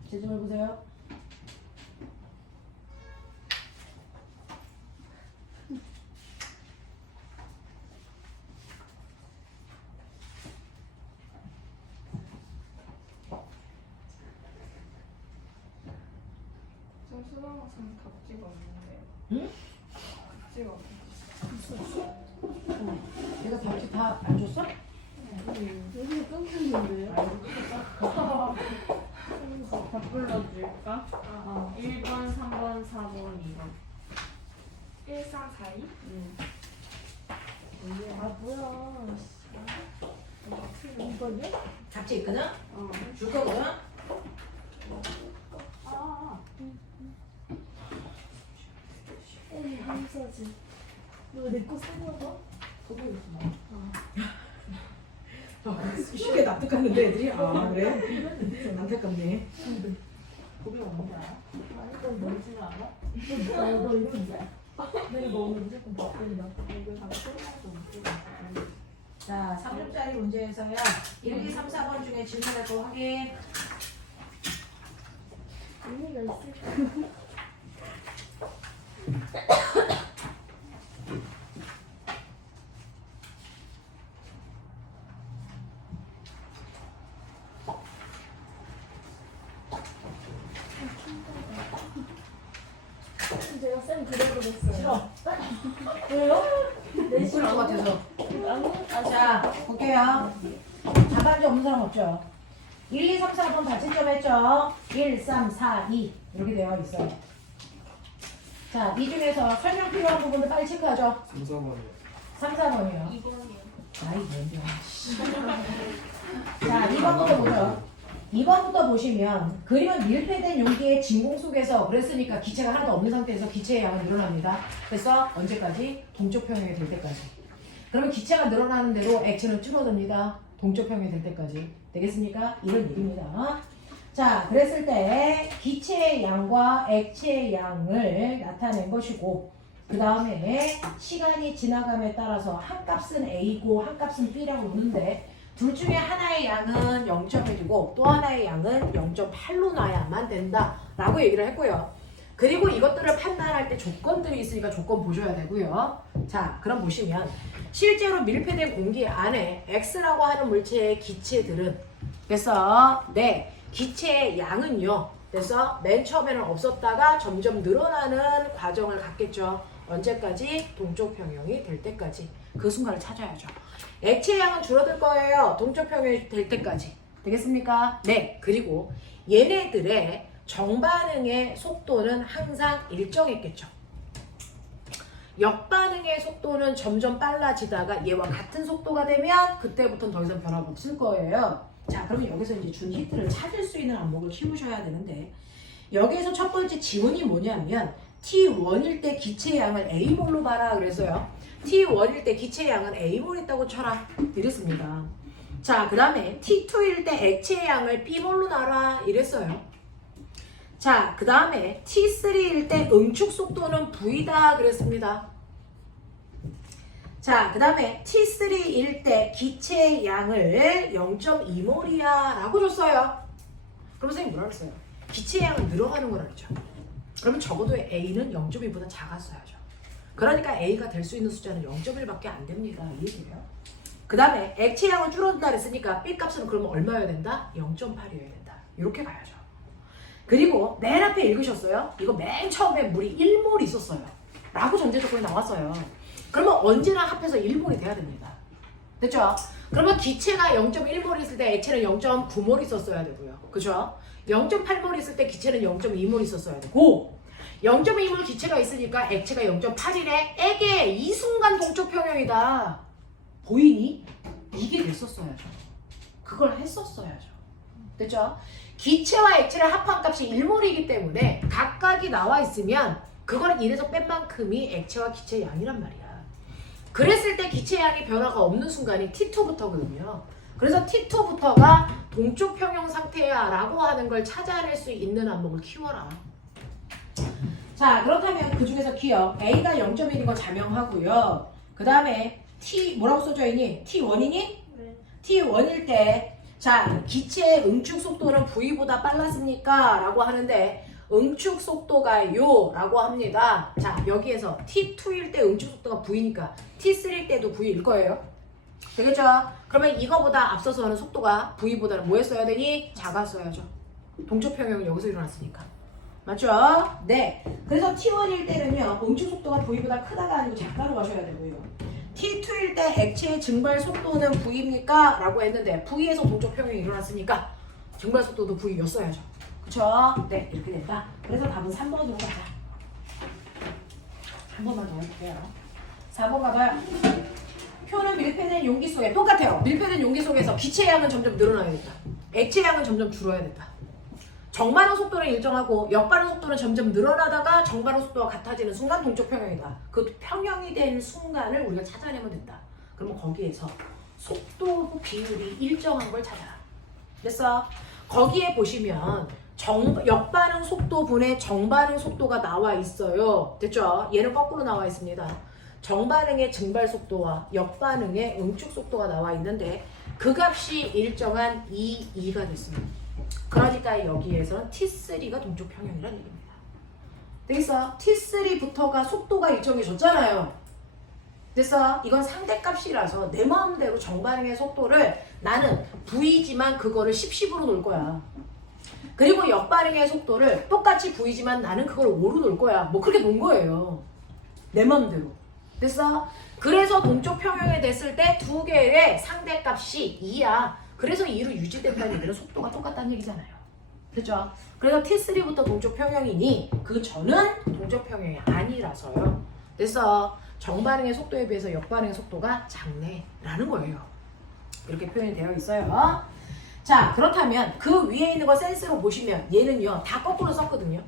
채점을 보세요. 저 수강학생 답지가 없는데요. 응? 답지가 없어요. 내가 답지 다 안 줬어? 여기 끊겼는데요? 다 불러줄까? 1번, 3번, 4번, 2번. 1342? 아 뭐야? 2번이요? 답지 있거든? 어. 줄 거거든? 아. 감사지. 너 내 거 사먹어? 그거 있어. 쉽게 납득하는데 애들이 아 그래? 안타깝네. 고기 없는 거야? 이건 뭔지 알아? 너 이거 뭐야? 내가 너 오늘 무조건 바꾼다. 이거 다 끝나서 자, 3점짜리 문제에서요. 1, 2, 3, 4번 중에 질문할 거 확인. 의미가 있을까? 제가 쌤 그려보겠어요. 싫어. 왜요? 내 못 그럴 것 같아서. 아니, 자, 볼게요. 답안지 없는 사람 없죠? 1, 2, 3, 4번 다 채점했죠? 1, 3, 4, 2 이렇게 되어 있어요. 자, 이 중에서 설명 필요한 부분도 빨리 체크하죠? 3, 4번이요. 3, 4번이요. 2번이요. 아이 뭔데. 자, 2번부터 보죠. 2번부터 보시면 그림은 밀폐된 용기의 진공 속에서 그랬으니까 기체가 하나도 없는 상태에서 기체의 양은 늘어납니다. 그래서 언제까지? 동쪽 평형이 될 때까지. 그러면 기체가 늘어나는 대로 액체는 줄어듭니다. 동쪽 평형이 될 때까지. 되겠습니까? 이런 얘기입니다. 자, 그랬을 때 기체의 양과 액체의 양을 나타낸 것이고 그 다음에 시간이 지나감에 따라서 한 값은 A고 한 값은 B라고 보는데 둘 중에 하나의 양은 0.1이고 또 하나의 양은 0.8로 놔야만 된다라고 얘기를 했고요. 그리고 이것들을 판단할 때 조건들이 있으니까 조건 보셔야 되고요. 자, 그럼 보시면 실제로 밀폐된 공기 안에 X라고 하는 물체의 기체들은 그래서 네, 기체의 양은요. 그래서 맨 처음에는 없었다가 점점 늘어나는 과정을 갖겠죠. 언제까지? 동쪽 평형이 될 때까지. 그 순간을 찾아야죠. 액체 양은 줄어들 거예요. 동쪽 평형이 될 때까지. 되겠습니까? 네. 그리고 얘네들의 정반응의 속도는 항상 일정했겠죠. 역반응의 속도는 점점 빨라지다가 얘와 같은 속도가 되면 그때부터는 더 이상 변화가 없을 거예요. 자, 그러면 여기서 이제 준 히트를 찾을 수 있는 안목을 키우셔야 되는데 여기에서 첫 번째 지문이 뭐냐면 T1일 때 기체의 양을 A몰로 봐라 그랬어요. T1일 때 기체의 양은 A몰 있다고 쳐라 이랬습니다. 자, 그 다음에 T2일 때 액체의 양을 B몰로 놔라 이랬어요. 자, 그 다음에 T3일 때 응축 속도는 V다 그랬습니다. 자, 그 다음에 T3일 때 기체의 양을 0.2몰이야 라고 줬어요. 그럼 선생님 뭐라 그랬어요? 기체의 양은 늘어가는 거라 그랬죠. 그러면 적어도 A는 0.2보다 작았어야죠. 그러니까 A가 될 수 있는 숫자는 0.1밖에 안 됩니다. 이 얘기예요. 그 다음에 액체 양은 줄어든다 그랬으니까 B 값은 그러면 얼마여야 된다? 0.8이어야 된다. 이렇게 가야죠. 그리고 맨 앞에 읽으셨어요? 이거 맨 처음에 물이 1몰 있었어요. 라고 전제 조건이 나왔어요. 그러면 언제나 합해서 1몰이 돼야 됩니다. 됐죠? 그러면 기체가 0.1몰 있을 때 액체는 0.9몰 있었어야 되고요. 그죠? 0.8몰 있을 때 기체는 0.2몰 있었어야 되고 0.2몰 기체가 있으니까 액체가 0.8이래. 에게 이 순간 동쪽 평형이다. 보이니? 이게 됐었어야죠. 그걸 했었어야죠. 됐죠? 기체와 액체를 합한 값이 1몰이기 때문에 각각이 나와 있으면 그걸 이래서 뺀 만큼이 액체와 기체의 양이란 말이야. 그랬을 때 기체의 양이 변화가 없는 순간이 T2부터거든요. 그래서 T2부터가 동쪽 평형 상태야 라고 하는 걸 찾아낼 수 있는 안목을 키워라. 자, 그렇다면 그 중에서 기억 A가 0.1인 거 자명하고요. 그 다음에 T 뭐라고 써져 있니? T1이니? 네. T1일 때 자, 기체의 응축 속도는 V보다 빨랐습니까? 라고 하는데 응축 속도가요 라고 합니다. 자, 여기에서 T2일 때 응축 속도가 V니까 T3일 때도 V일 거예요. 되겠죠? 그러면 이거보다 앞서서 는 속도가 V보다는 뭐 했어야 되니? 작았어야죠. 동적 평형은 여기서 일어났으니까. 맞죠? 네. 그래서 T1일 때는요, 응축 속도가 V보다 크다가 아니고 작다로 가셔야 되고요. T2일 때 액체의 증발 속도는 V입니까? 라고 했는데 V에서 동적 평형이 일어났으니까 증발 속도도 V였어야죠. 그쵸? 네, 이렇게 된다. 그래서 답은 3번으로 가자. 한 번만 더 해볼게요. 4번 가봐요. 표는 밀폐된 용기 속에 똑같아요. 밀폐된 용기 속에서 기체의 양은 점점 늘어나야겠다. 액체의 양은 점점 줄어야 된다. 정반응 속도는 일정하고 역반응 속도는 점점 늘어나다가 정반응 속도가 같아지는 순간 동적 평형이다. 그 평형이 된 순간을 우리가 찾아내면 된다. 그러면 거기에서 속도 비율이 일정한 걸 찾아라. 됐어? 거기에 보시면 역반응 속도 분의 정반응 속도가 나와 있어요. 됐죠? 얘는 거꾸로 나와 있습니다. 정반응의 증발 속도와 역반응의 응축 속도가 나와 있는데 그 값이 일정한 2가 됐습니다. 그러니까 여기에서는 T3가 동적 평형이라는 얘기입니다. 되겠어? T3부터가 속도가 일정해졌잖아요. 됐어? 이건 상대값이라서 내 마음대로 정반응의 속도를 나는 V지만 그거를 10으로 놓을 거야. 그리고 역반응의 속도를 똑같이 V지만 나는 그걸 5로 놓을 거야. 뭐 그렇게 놓은 거예요. 내 마음대로. 됐어? 그래서 동적 평형이 됐을 때 두 개의 상대값이 2야. 그래서 2로 유지된다는 얘기는 속도가 똑같다는 얘기잖아요. 그죠? 그래서 T3부터 동적 평형이니 그 전은 동적 평형이 아니라서요. 그래서 정반응의 속도에 비해서 역반응의 속도가 작네라는 거예요. 이렇게 표현이 되어 있어요. 자, 그렇다면 그 위에 있는 거 센스로 보시면 얘는요 다 거꾸로 썼거든요.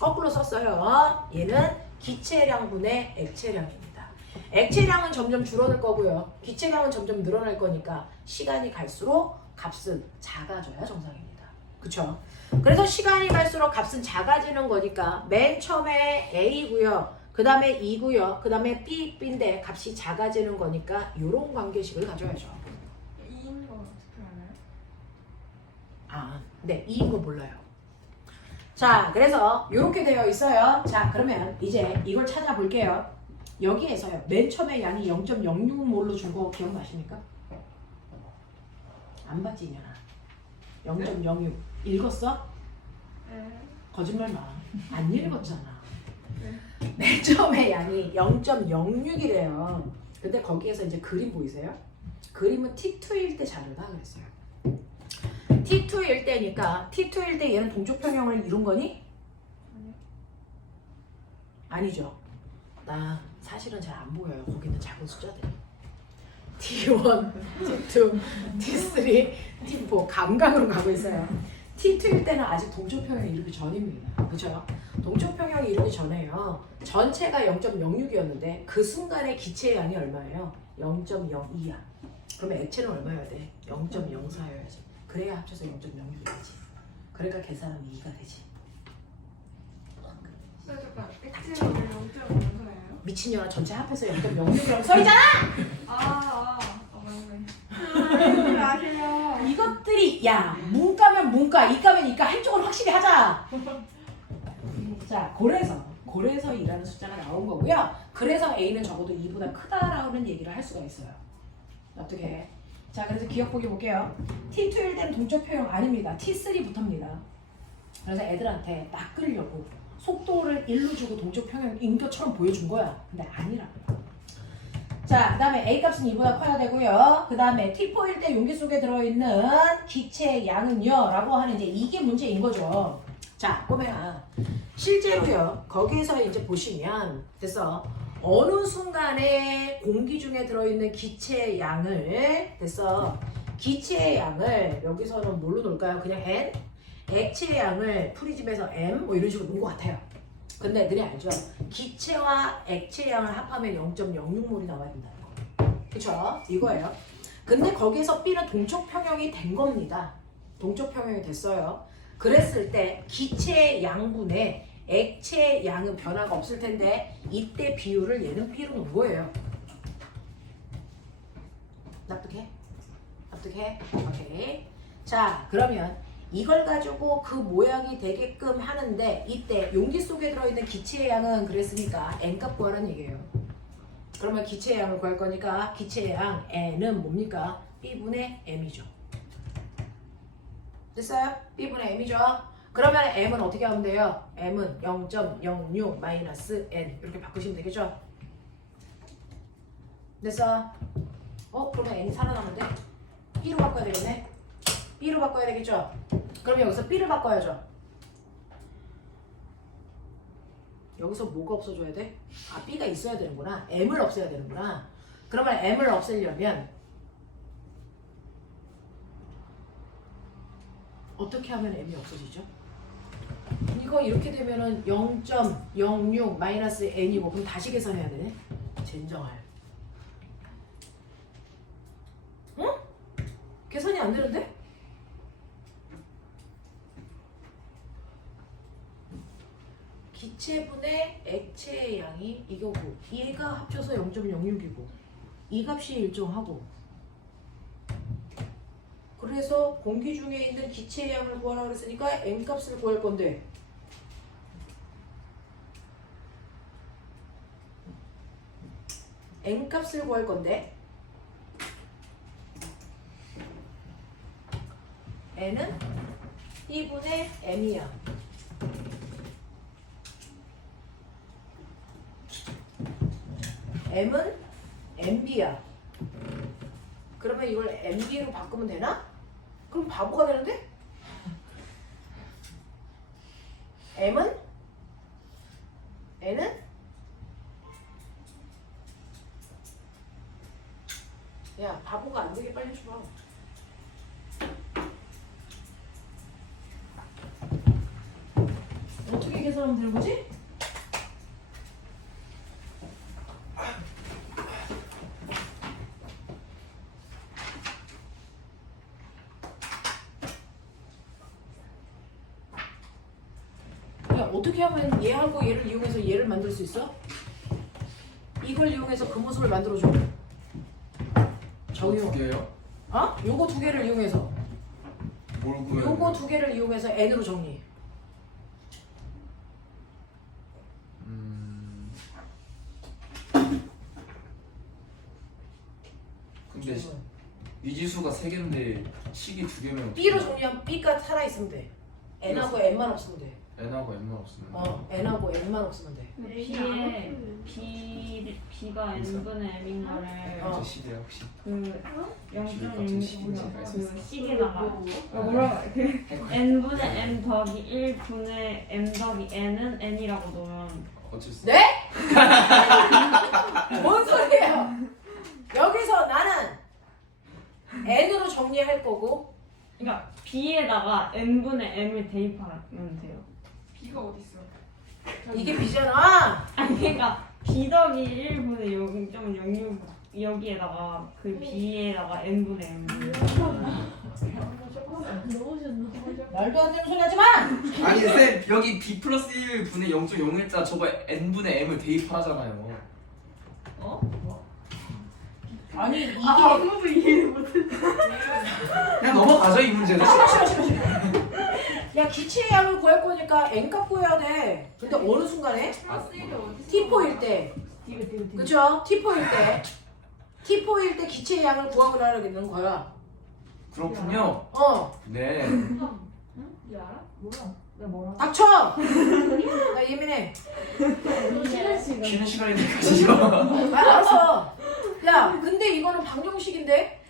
거꾸로 썼어요. 얘는 기체량분의 액체량입니다. 액체량은 점점 줄어들 거고요. 기체량은 점점 늘어날 거니까 시간이 갈수록 값은 작아져야 정상입니다. 그쵸? 그래서 시간이 갈수록 값은 작아지는 거니까 맨 처음에 A고요. 그 다음에 E고요. 그 다음에 B인데 값이 작아지는 거니까 이런 관계식을 가져야죠. 2인 거 어떻게 알아요? 아, 네. E인 거 몰라요. 자, 그래서 이렇게 되어 있어요. 자, 그러면 이제 이걸 찾아볼게요. 여기에서요. 맨 처음에 양이 0.06몰로 준 거 기억나십니까? 안 봤지, 이년아. 0.06. 읽었어? 네. 거짓말 마. 안 읽었잖아. 네. 맨 처음에 양이 0.06이래요. 근데 거기에서 이제 그림 보이세요? 그림은 T2일 때 자르다 그랬어요. T2일 때니까 T2일 때 얘는 동적 평형을 이룬 거니? 아니요. 아니죠. 나 사실은 잘 안 보여요. 거기는 작은 숫자들이. T1, T2, T3, T4 감각으로 가고 있어요. T2일 때는 아직 동적 평형이 이루기 전입니다. 그렇죠? 동적 평형이 이루기 전에요. 전체가 0.06이었는데 그 순간의 기체의 양이 얼마예요? 0.02야. 그러면 액체는 얼마여야 돼? 0.04여야지. 그래야 합쳐서 0.06이 되지. 그러니까 계산하면 2가 되지. 잠깐. 액체는 0.5예요? 미친년아, 전체 합해서 0.06이라고 써있잖아! 맞네. 아세요. 이것들이 야 문과면 문과 이과면 이과 한쪽은 확실히 하자. 자, 고래에서 일하는 숫자가 나온 거고요. 그래서 A는 적어도 2보다 크다라는 얘기를 할 수가 있어요. 어떻게? 자, 그래서 기억 보기 볼게요. T2일 때는 동적 평형 아닙니다. T3부터입니다. 그래서 애들한테 낚으려고 속도를 1로 주고 동적 평형인 것처럼 보여준 거야. 근데 아니라고요. 자, 그 다음에 A값은 2보다 커야 되고요. 그 다음에 T4일 때 용기 속에 들어있는 기체의 양은요 라고 하는 이제 이게 문제인 거죠. 자, 꼬매야 실제로요 거기에서 이제 보시면 됐어 어느 순간에 공기 중에 들어있는 기체의 양을 됐어 기체의 양을 여기서는 뭘로 놓을까요? 그냥 N? 액체의 양을 프리즘에서 M 뭐 이런 식으로 놓은 것 같아요. 근데 애들이 알죠? 기체와 액체의 양을 합하면 0.06몰이 나와야 된다는 거. 그쵸? 이거예요. 근데 거기에서 B는 동적 평형이 된 겁니다. 동적 평형이 됐어요. 그랬을 때 기체의 양분에 액체의 양은 변화가 없을 텐데 이때 비율을 얘는 B로 놓은 거예요. 납득해? 납득해? 오케이. 자, 그러면 이걸 가지고 그 모양이 되게끔 하는데 이때 용기 속에 들어있는 기체의 양은 그랬으니까 n값 구하라는 얘기예요. 그러면 기체의 양을 구할 거니까 기체의 양 n은 뭡니까? b분의 m이죠. 됐어요? b분의 m이죠. 그러면 m은 어떻게 하면 돼요? m은 0.06 마이너스 n 이렇게 바꾸시면 되겠죠? 됐어? 그러면 n이 살아남는데? b로 바꿔야 되겠네? b로 바꿔야 되겠죠? 그럼 여기서 b를 바꿔야죠. 여기서 뭐가 없어져야 돼? 아, b가 있어야 되는구나. m을 없애야 되는구나. 그러면 m을 없애려면 어떻게 하면 m이 없어지죠? 이거 이렇게 되면은 0.06 마이너스 n이고 그럼 다시 계산해야 되네? 젠정할. 응? 계산이 안 되는데? 기체분의 액체의 양이 이거고 얘가 합쳐서 0.06이고 이 값이 일정하고 그래서 공기 중에 있는 기체의 양을 구하라 그랬으니까 n값을 구할 건데 n값을 구할 건데 n은 b분의 m이야. m은 mb야. 그러면 이걸 mb로 바꾸면 되나? 그럼 바보가 되는데? m은 n은 야 바보가 안 되게 빨리 줘봐. 어떻게 계산하면 되는 거지? 어떻게 하면 얘하고 얘를 이용해서 얘를 만들 수 있어? 이걸 이용해서 그 모습을 만들어줘. 정유. 두 개요? 어? 요거 두 개를 이용해서. 뭘 구해요? 요거 두 개를 이용해서 n으로 정리해. 근데 미지수가 3개인데 식이 2개면 b로 정리하면 b가 살아있으면 돼. n하고 n만 없으면 돼. n하고 m만 없으면 n하고 n만 없으면 돼. B가 n분의 m인 거를 이제 시대야 혹시 그 같은 식인지 0.06 알수 그 식에다가 뭐라고 그 n분의 m 더하기 1분의 m 더하기 n은 n이라고 놓으면 어쩔 수 네? 뭔 소리예요? 여기서 나는 n으로 정리할 거고 그러니까 B에다가 n분의 m을 대입하면 돼요. B가 어딨어? 이게 b잖아. 아니 그러니까 B 더하기 1분의 0.06 여기에다가 그 B에다가 n분의 m 말도 안 되는 소리 하지 마. 아니 쌤 여기 b 플러스 1분의 0.0일자 저거 n분의 m을 대입하잖아요. 아니 이게 아무도 이해를 못해. 그냥 넘어가죠 이 문제는. 싫어. 야 기체의 양을 구할 거니까 n값 구해야 돼. 근데 어느 순간에 플러스 1이 어딨어? T4일 때 그쵸? T4일 때 기체의 양을 구하라는 거야. 그렇군요. 네. 얘 알아? 뭐야? 내가 뭐라? 닥쳐. 나 예민해. 쉬는 시간인데 가시죠. 알았어. 야 근데 이거는 방정식인데?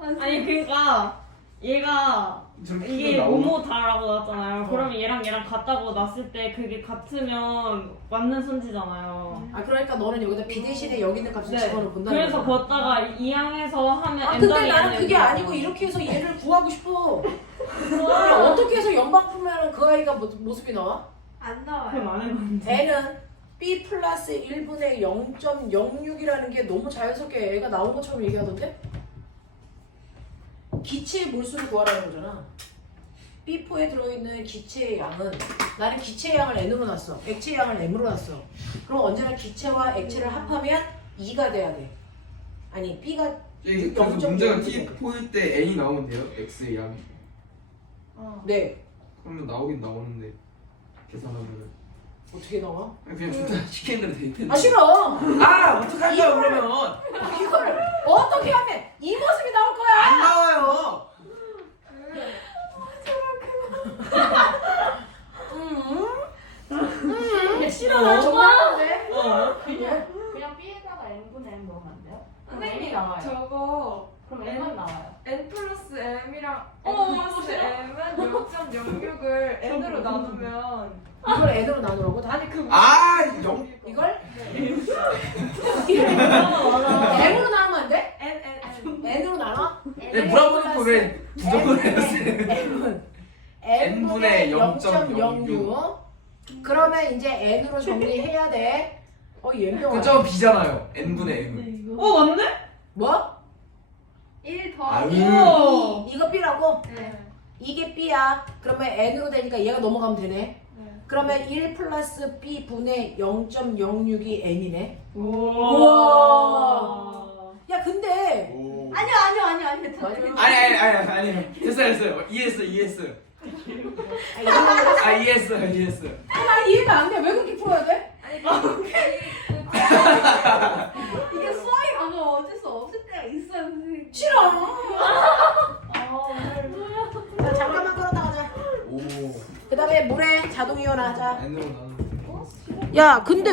아니 그러니까 얘가 이게 뭐뭐다라고 나왔잖아요. 그러면 얘랑 같다고 놨을 때 그게 같으면 맞는 선지잖아요. 아 그러니까 너는 여기다 b 대신에 여기 있는 값을 집어넣어 본다는 그래서 거야. 걷다가 이항해서 하면 아 m 근데 더하기 나는 n 그게 이렇게 아니고 이렇게 해서 얘를 구하고 싶어. 그냥 어떻게 해서 연방 풀면 그 아이가 모습이 나와? 안 그럼 나와요. 안 해봤는데. n은 b 플러스 1분의 0.06이라는 게 너무 자연스럽게 애가 나온 것처럼 얘기하던데? 기체의 몰수를 구하라는 거잖아. B4에 들어있는 기체의 양은 나는 기체의 양을 n으로 놨어. 액체의 양을 m으로 놨어. 그럼 언제나 기체와 액체를 합하면 2가 돼야 돼. 아니 B가 그래서 문제가 T4일 때 n이 나오면 돼요? x의 양이. 네. 그러면 나오긴 나오는데 계산하면은 어떻게 나와? 그냥 좋다 시키는 대로 대입했는데. 아 싫어. 아 어떡할 거야 그러면? 이거를 어떻게 하면 이 모습이 나올 거야? 안 나와요. 싫어. 나 정말인데. 그냥 B에다가 n분의 m 넣으면 안 돼요? 그럼 m이 선생님 나와요. 저거 그럼 m만 나와요. n 플러스 m이랑 n 플러스 m은 0.06을 n으로 나누면 이걸 n으로 나누라고? 다 아니 그 아 영. 이걸 맞아. n으로 나누면 안 돼? n n으로 나눠? 네 물어보는 거왜 부정을 해요? n은 n분의 0.06. 그러면 이제 n으로 정리해야 돼. 예명아. 그저 B잖아요. n분의 m. 맞네? 뭐? 1 아유. 더하기 이거 B라고? 네. 이게 B야. 그러면 n으로 되니까 얘가 넘어가면 되네. 네. 그러면 1 플러스 B 분의 0.06이 n이네. 우와. 야 근데 오. 아니요. 아니 됐어요 이해했어요. 아 이해했어요. 아 이해가 안 돼. 왜 그렇게 풀어야 돼? 아니 이게 수학이 가면 어쩔 수 없을 때가 있어요, 선생님. 싫어. 오늘 자 잠깐만 끌었다 가자. 오. 그 다음에 물에 자동 이온하자. n으로 나누면. 야 근데